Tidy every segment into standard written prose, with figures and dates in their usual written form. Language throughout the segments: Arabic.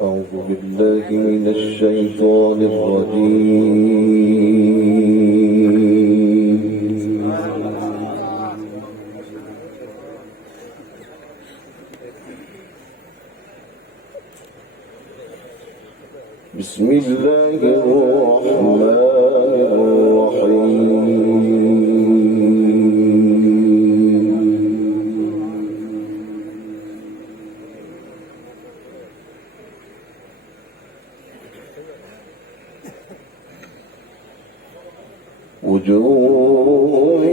أعوذ بالله من الشيطان الرجيم. بسم الله الرحمن الرحيم. وجوه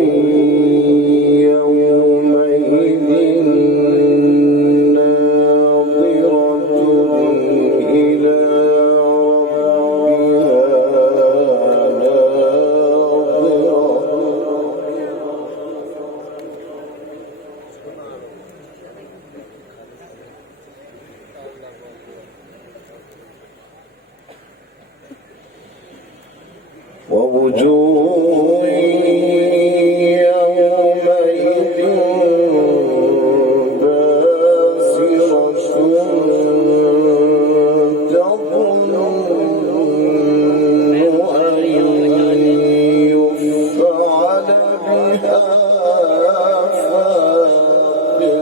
يومئذ ناظرة إلى ربها ناظرة ووجوه يومئذ باسرة تظن أن يفعل بها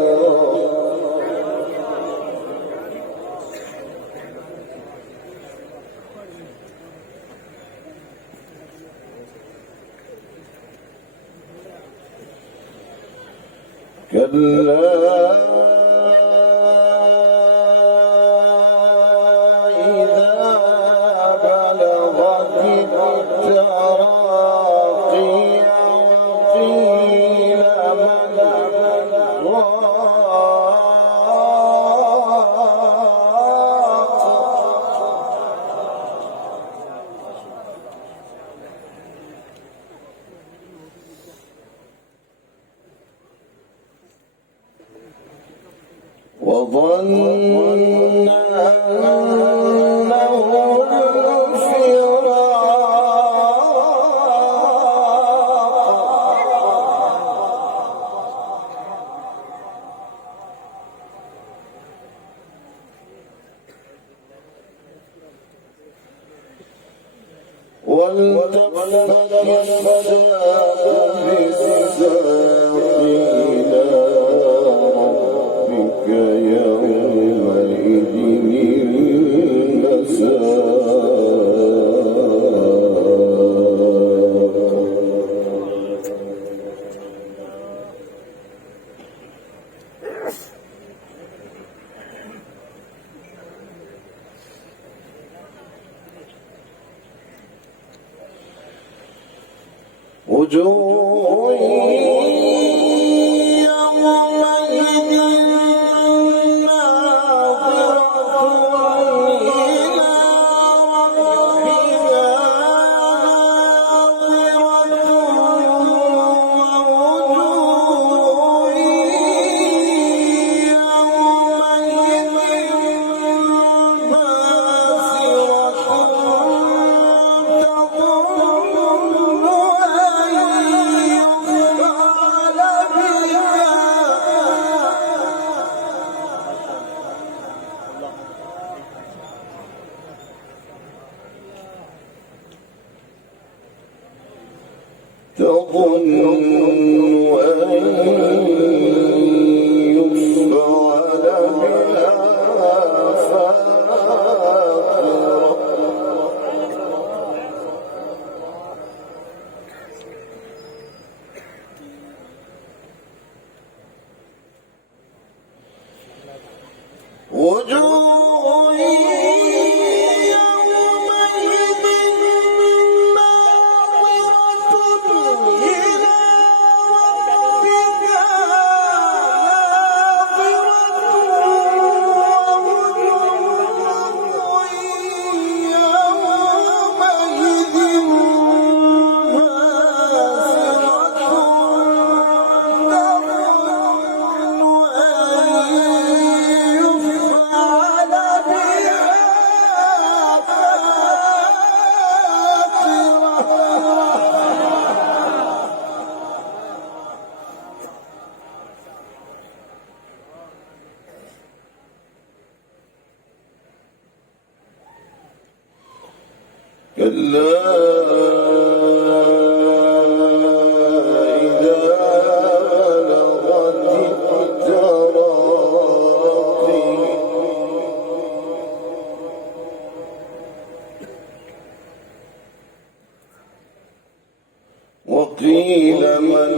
كلا إذا بلغت التراقي وقيل من وظن أنه الفراق والتفت الساق بالساق إلى ربك يومئذ وجوه يومئذ ناظرة إلى ربها ناظرة ووجوه يومئذ تظن أن يفعل بها فاقرة وجوه يومئذ ناظرة إلى كلا إذا بلغت التراقي وقيل من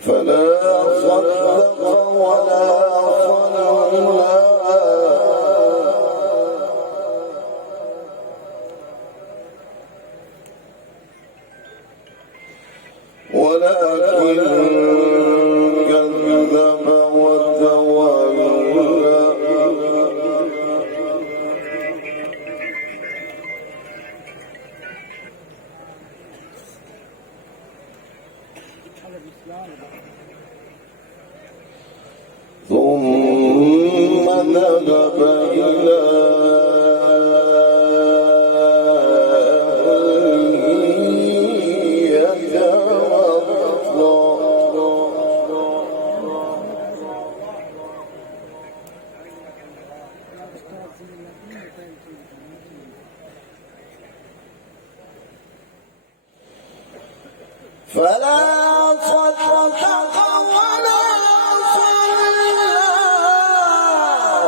فلا صدق ولا صلى ولكن كذب وتولى ثم ذهب إلى أهله يتمطى فلا صدق ولا صلى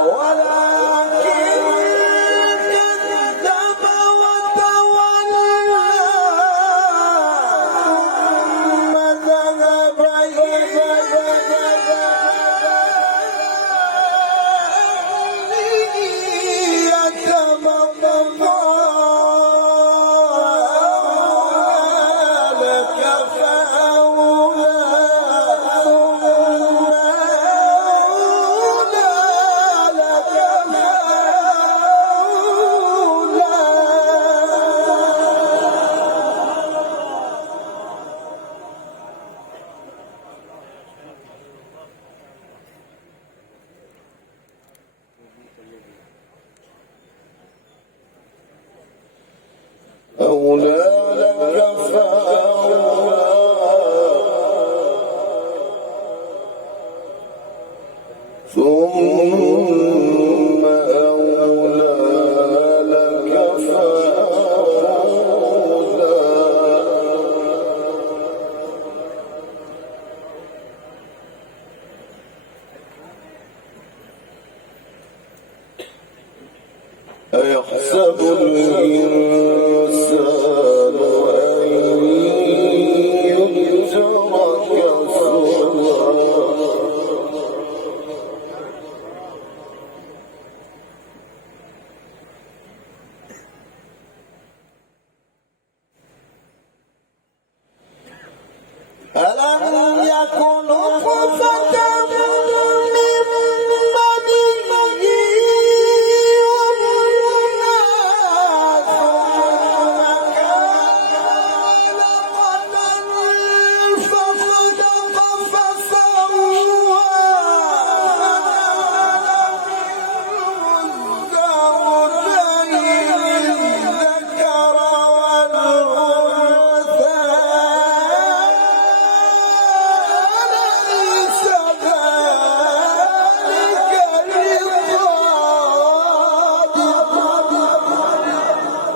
ولكن كذب وتولى ثم ذهب إلى أهله يتمطى أولى لك فأولى ثم أولى لك فأولى أيحسب الإنسان أن يترك سدى ألم يكن نطفة من مني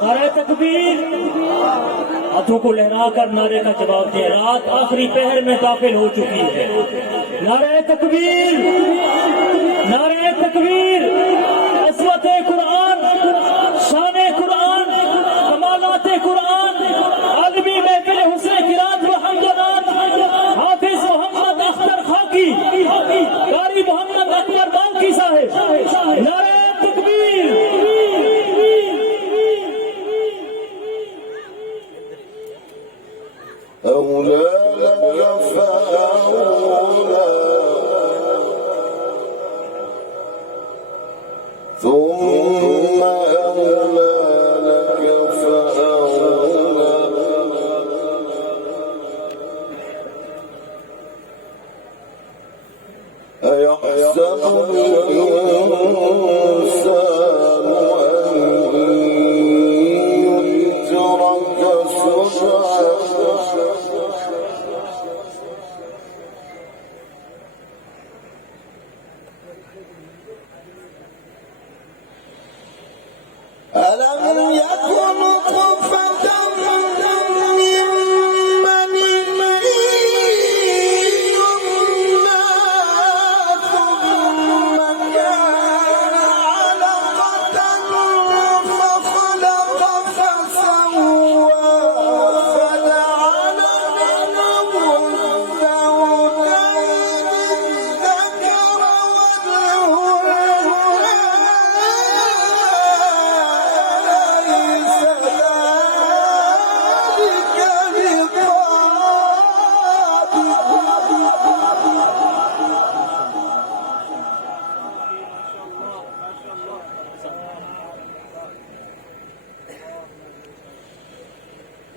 नारे तकबीर, हाथों को लहरा कर नारे का जवाब दिया। रात आखिरी पहर में दाखिल हो चुकी है। नारे तकबीर, नारे तकबीर, असवते कुरान, शाने कुरान, कमालाते कुरान, आलमी महफिल हुस्न किरात व हमदनात, हाफिज मोहम्मद अख्तर खाकी, कारी मोहम्मद अकबर बांकी साहब। नारे तकबीर। أولئك فأولى ثم أولى لك فأولى أيحسب الإنسان أن يترك سدى ألم يكن نطفة من مني يمنى ثم كان علقة فخلق فسوى فجعل منه الزوجين الذكر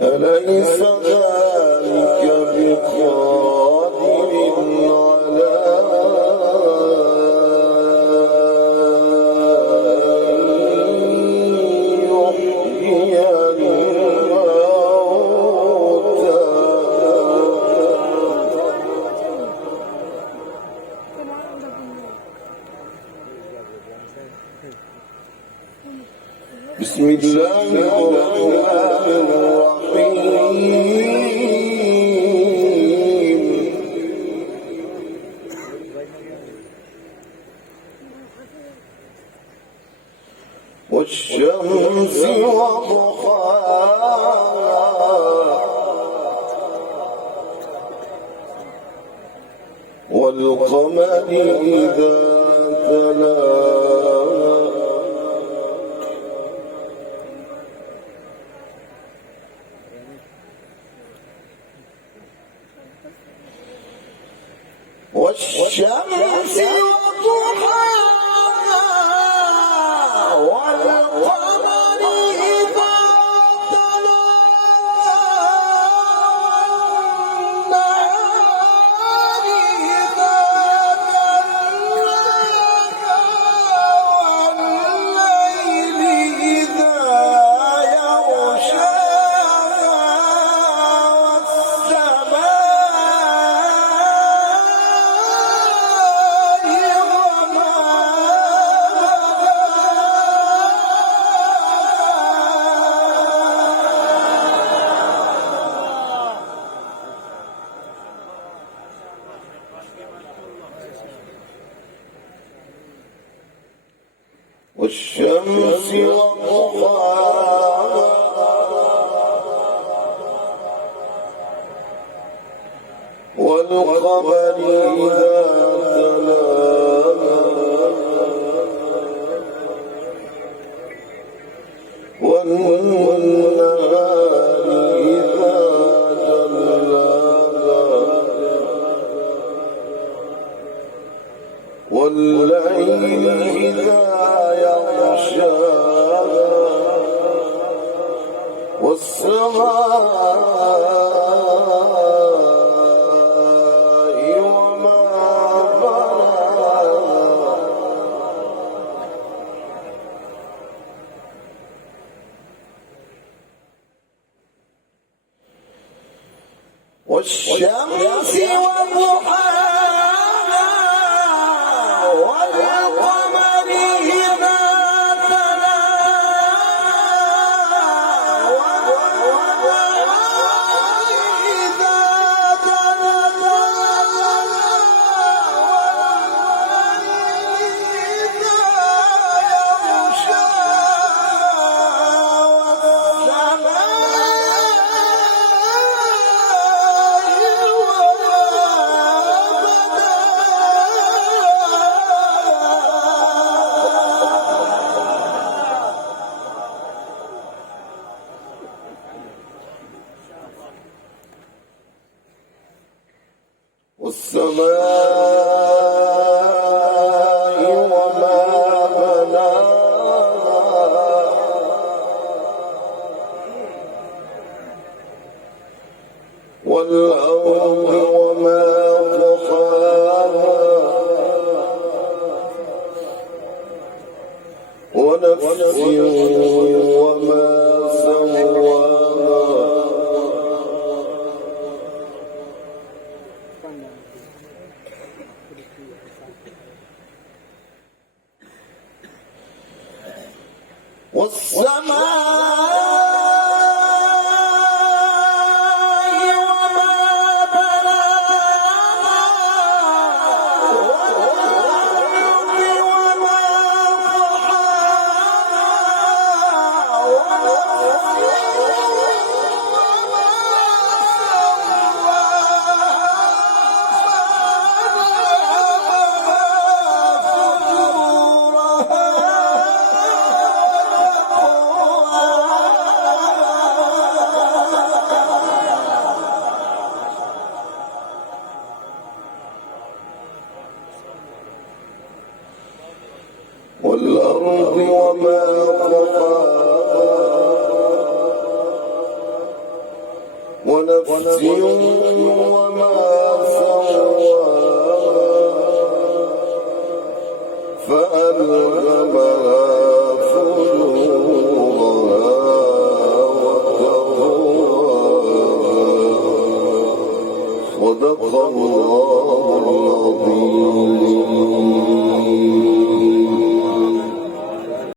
أليس ذلك بقادر على أن يحيي الموتى بسم الله الرحمن الرحيم والشمس وضحاها والقمر إذا تلاها والشمس وضحاها والقمر إذا تلاها والنهار إذا جلاها والليل إذا يغشاها والشمس وضحاها والقمر إذا تلاها والنهار إذا جلاها والليل إذا يغشاها والسماء وما بناها والشمس وضحاها والقمر إذا تلاها والسماء وما بناها والأرض وما طحاها ونفس وما سواها والسماء وما بناها والأرض وما طحاها والأرض وما طحاها ونفس وما سواها فألهمها فجورها وتقواها صدق الله العظيم.